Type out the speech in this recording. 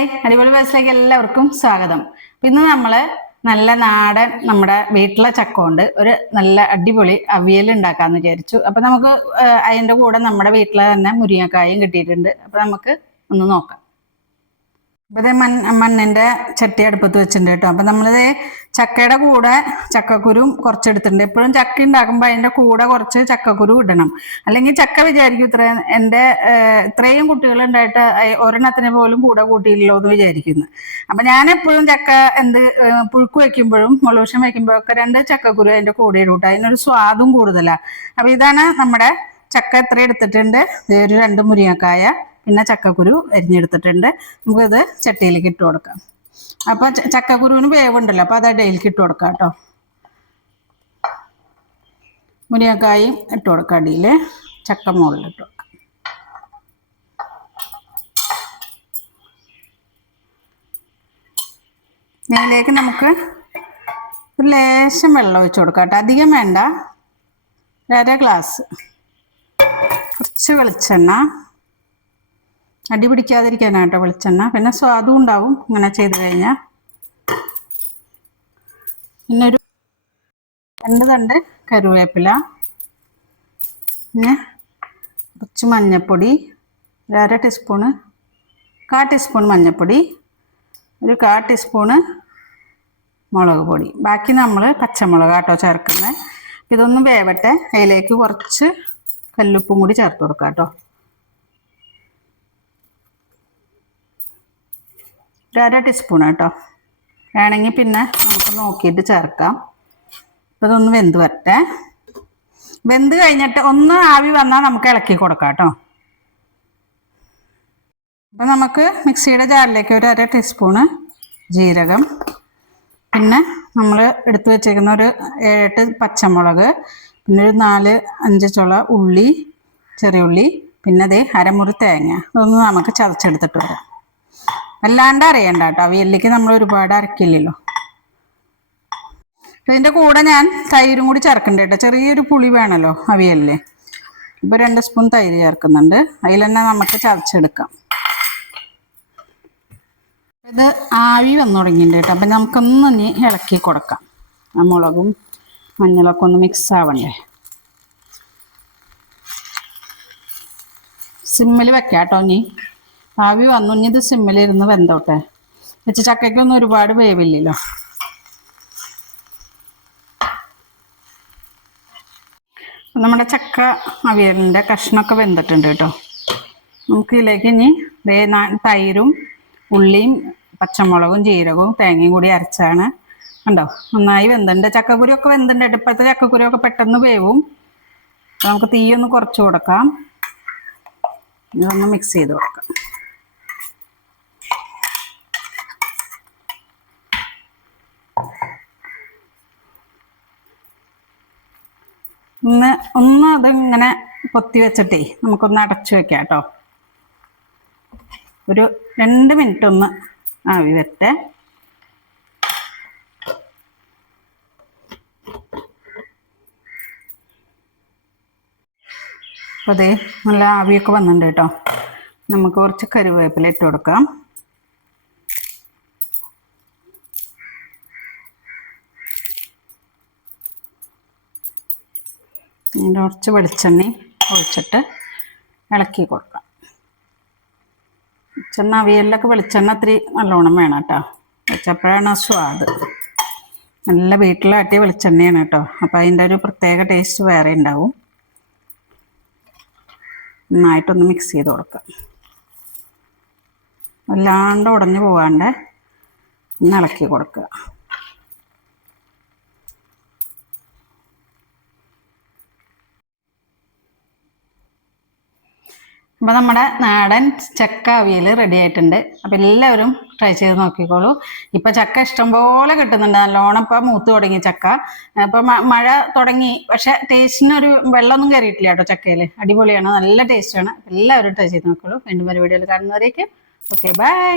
Hi, അടിപൊളി ബസ്സിലേക്ക് എല്ലാവർക്കും സ്വാഗതം. ഇന്ന് നമ്മൾ നല്ല നാടൻ നമ്മുടെ വീട്ടിലെ ചക്ക കൊണ്ട് ഒരു നല്ല അടിപൊളി അവിയൽ ഉണ്ടാക്കാന്ന് വിചാരിച്ചു. അപ്പൊ നമുക്ക് അതിൻ്റെ കൂടെ നമ്മുടെ വീട്ടിലെ തന്നെ മുരിങ്ങക്കായും കിട്ടിയിട്ടുണ്ട്. അപ്പൊ നമുക്ക് ഒന്ന് നോക്കാം. അപ്പോൾ ഇതേ മണ്ണിൻ്റെ ചട്ടി അടുപ്പത്ത് വെച്ചിട്ടുണ്ട് കേട്ടോ. അപ്പം നമ്മളിത് ചക്കയുടെ കൂടെ ചക്കക്കുരും കുറച്ചെടുത്തിട്ടുണ്ട്. എപ്പോഴും ചക്ക ഉണ്ടാക്കുമ്പോൾ അതിൻ്റെ കൂടെ കുറച്ച് ചക്കക്കുരു ഇടണം. അല്ലെങ്കിൽ ചക്ക വിചാരിക്കും ഇത്രയും കുട്ടികളുണ്ടായിട്ട് ഒരെണ്ണത്തിന് പോലും കൂടെ കൂട്ടിയില്ലല്ലോ എന്ന് വിചാരിക്കുന്നു. അപ്പം ഞാൻ എപ്പോഴും ചക്ക പുഴുക്ക് വയ്ക്കുമ്പോഴും മുളകുശം വയ്ക്കുമ്പോഴൊക്കെ 2 ചക്കക്കുരു അതിൻ്റെ കൂടെ ഇടും. അതിനൊരു സ്വാദും കൂടുതലാണ്. അപ്പം ഇതാണ് നമ്മുടെ ചക്ക എത്ര എടുത്തിട്ടുണ്ട്. ഒരു 2 മുരിങ്ങക്കായ, പിന്നെ ചക്കക്കുരു അരിഞ്ഞെടുത്തിട്ടുണ്ട്. നമുക്കിത് ചട്ടിയിലേക്ക് ഇട്ട് കൊടുക്കാം. അപ്പം ചക്കക്കുരുവിന് വേവുണ്ടല്ലോ, അപ്പം അത് ഇടയിലേക്ക് ഇട്ട് കൊടുക്കാം കേട്ടോ. മുരിങ്ങക്കായും ഇട്ട് കൊടുക്കാം, അടിയിൽ ചക്ക മുകളിൽ ഇട്ട് കൊടുക്കാം. ഇതിലേക്ക് നമുക്ക് ഒരു ലേശം വെള്ളം ഒഴിച്ച് കൊടുക്കാം കേട്ടോ. അധികം വേണ്ട, 1/2 ഗ്ലാസ്. കുറച്ച് വെളിച്ചെണ്ണ, അടി പിടിക്കാതിരിക്കാനാട്ടോ വെളിച്ചെണ്ണ. പിന്നെ സ്വാദും ഉണ്ടാവും ഇങ്ങനെ ചെയ്ത് കഴിഞ്ഞാൽ. പിന്നെ ഒരു 2 തണ്ട് കറിവേപ്പില, പിന്നെ കുറച്ച് മഞ്ഞൾപ്പൊടി, 1/2 ടീസ്പൂണ്, 1/4 ടീസ്പൂൺ മഞ്ഞൾപ്പൊടി, ഒരു 1/4 ടീസ്പൂണ് മുളക് പൊടി. ബാക്കി നമ്മൾ പച്ചമുളക് ആട്ടോ ചേർക്കുന്നത്. ഇതൊന്നും വേവട്ടെ. അതിലേക്ക് കുറച്ച് കല്ലുപ്പും കൂടി ചേർത്ത് കൊടുക്കാം കേട്ടോ. 1/2 ടീസ്പൂൺ കേട്ടോ. വേണമെങ്കിൽ പിന്നെ നമുക്ക് നോക്കിയിട്ട് ചേർക്കാം. അപ്പോൾ ഇതൊന്ന് വെന്ത് വരട്ടെ. വെന്ത് കഴിഞ്ഞിട്ട് ഒന്ന് ആവി വന്നാൽ നമുക്ക് ഇളക്കി കൊടുക്കാം കേട്ടോ. അപ്പോൾ നമുക്ക് മിക്സിയുടെ ജാറിലേക്ക് ഒരു 1/2 ടീസ്പൂണ് ജീരകം, പിന്നെ നമ്മൾ എടുത്തു വെച്ചേക്കുന്ന ഒരു 7-8 പച്ചമുളക്, പിന്നെ ഒരു 4-5 ചുള ഉള്ളി, ചെറിയ ഉള്ളി, പിന്നെ അതേ അരമുറി തേങ്ങ. ഇതൊന്ന് നമുക്ക് ചതച്ചെടുത്തിട്ട് വരാം. അല്ലാണ്ട് അറിയണ്ട കേട്ടോ, അവിയലിലേക്ക് നമ്മൾ ഒരുപാട് അരക്കില്ലല്ലോ. ഇതിൻ്റെ കൂടെ ഞാൻ തൈരും കൂടി ചേർക്കണ്ട കേട്ടോ. ചെറിയൊരു പുളി വേണമല്ലോ അവിയലിൽ. ഇപ്പോൾ 2 സ്പൂൺ തൈര് ചേർക്കുന്നുണ്ട്. അതിൽ തന്നെ നമുക്ക് ചതച്ചെടുക്കാം. ഇത് ആവി വന്നു തുടങ്ങിയിട്ടുണ്ട് കേട്ടോ. അപ്പം നമുക്കൊന്ന് ഇനി ഇളക്കി കൊടുക്കാം. ആ മുളകും മഞ്ഞളൊക്കെ ഒന്ന് മിക്സ് ആവണ്ടേ. സിമ്മിൽ വെക്കാം കേട്ടോ. ഇനി ആവി വന്നു. ഇനി ഇത് സിമ്മിലിരുന്ന് വെന്തോട്ടെ. ചക്കയ്ക്കൊന്നും ഒരുപാട് വേവില്ലല്ലോ. നമ്മുടെ ചക്ക അവിയലിൻ്റെ കഷ്ണമൊക്കെ വെന്തിട്ടുണ്ട് കേട്ടോ. നമുക്ക് ഇതിലേക്ക് ഇനി തൈരും ഉള്ളിയും പച്ചമുളകും ജീരകവും തേങ്ങയും കൂടി അരച്ചാണ്. കണ്ടോ, നന്നായി വെന്തിട്ടുണ്ട്. ചക്കക്കുരുവൊക്കെ വെന്തിട്ടുണ്ട്. ഇപ്പോഴത്തെ ചക്കക്കുരുവൊക്കെ പെട്ടെന്ന് വേവും. നമുക്ക് തീയൊന്ന് കുറച്ച് കൊടുക്കാം. ഇതൊന്ന് മിക്സ് ചെയ്ത് കൊടുക്കാം. ഒന്ന് അതിങ്ങനെ പൊത്തി വെച്ചിട്ടേ നമുക്കൊന്ന് അടച്ചു വെക്കാം കേട്ടോ. ഒരു 2 മിനിറ്റ് ഒന്ന് ആവി വരട്ടെ. അപ്പോൾ അതേ നല്ല ആവിയൊക്കെ വന്നിട്ടുണ്ട് കേട്ടോ. നമുക്ക് കുറച്ച് കറിവേപ്പില ഇട്ട് കൊടുക്കാം. അതിൻ്റെ കുറച്ച് വെളിച്ചെണ്ണയും ഒഴിച്ചിട്ട് ഇളക്കി കൊടുക്കാം. വെളിച്ചെണ്ണ അവിയലിലൊക്കെ വെളിച്ചെണ്ണ ഇത്തിരി നല്ലോണം വേണം കേട്ടോ. വെച്ചപ്പോഴാണ് സ്വാദ്. നല്ല വീട്ടിലാട്ടിയ വെളിച്ചെണ്ണയാണ് കേട്ടോ. അപ്പോൾ അതിൻ്റെ ഒരു പ്രത്യേക ടേസ്റ്റ് വേറെ ഉണ്ടാവും. നന്നായിട്ടൊന്ന് മിക്സ് ചെയ്ത് കൊടുക്കാം. വല്ലാണ്ട് ഉടഞ്ഞു പോകാണ്ട് ഒന്ന് ഇളക്കി കൊടുക്കുക. അപ്പോൾ നമ്മുടെ നാടൻ ചക്ക അവിയൽ റെഡി ആയിട്ടുണ്ട്. അപ്പോൾ എല്ലാവരും ട്രൈ ചെയ്ത് നോക്കിക്കോളൂ. ഇപ്പോൾ ചക്ക ഇഷ്ടംപോലെ കിട്ടുന്നുണ്ട്. നല്ലോണം ഇപ്പോൾ മൂത്ത് തുടങ്ങി ചക്ക. ഇപ്പോൾ മഴ തുടങ്ങി. പക്ഷേ ടേസ്റ്റിനൊരു വെള്ളമൊന്നും കയറിയിട്ടില്ല കേട്ടോ ചക്കയിൽ. അടിപൊളിയാണ്, നല്ല ടേസ്റ്റാണ്. എല്ലാവരും ട്രൈ ചെയ്ത് നോക്കിക്കോളൂ. വീണ്ടും ഒരു വീഡിയോയിൽ കാണുന്നവരേക്കും ഓക്കെ, ബൈ.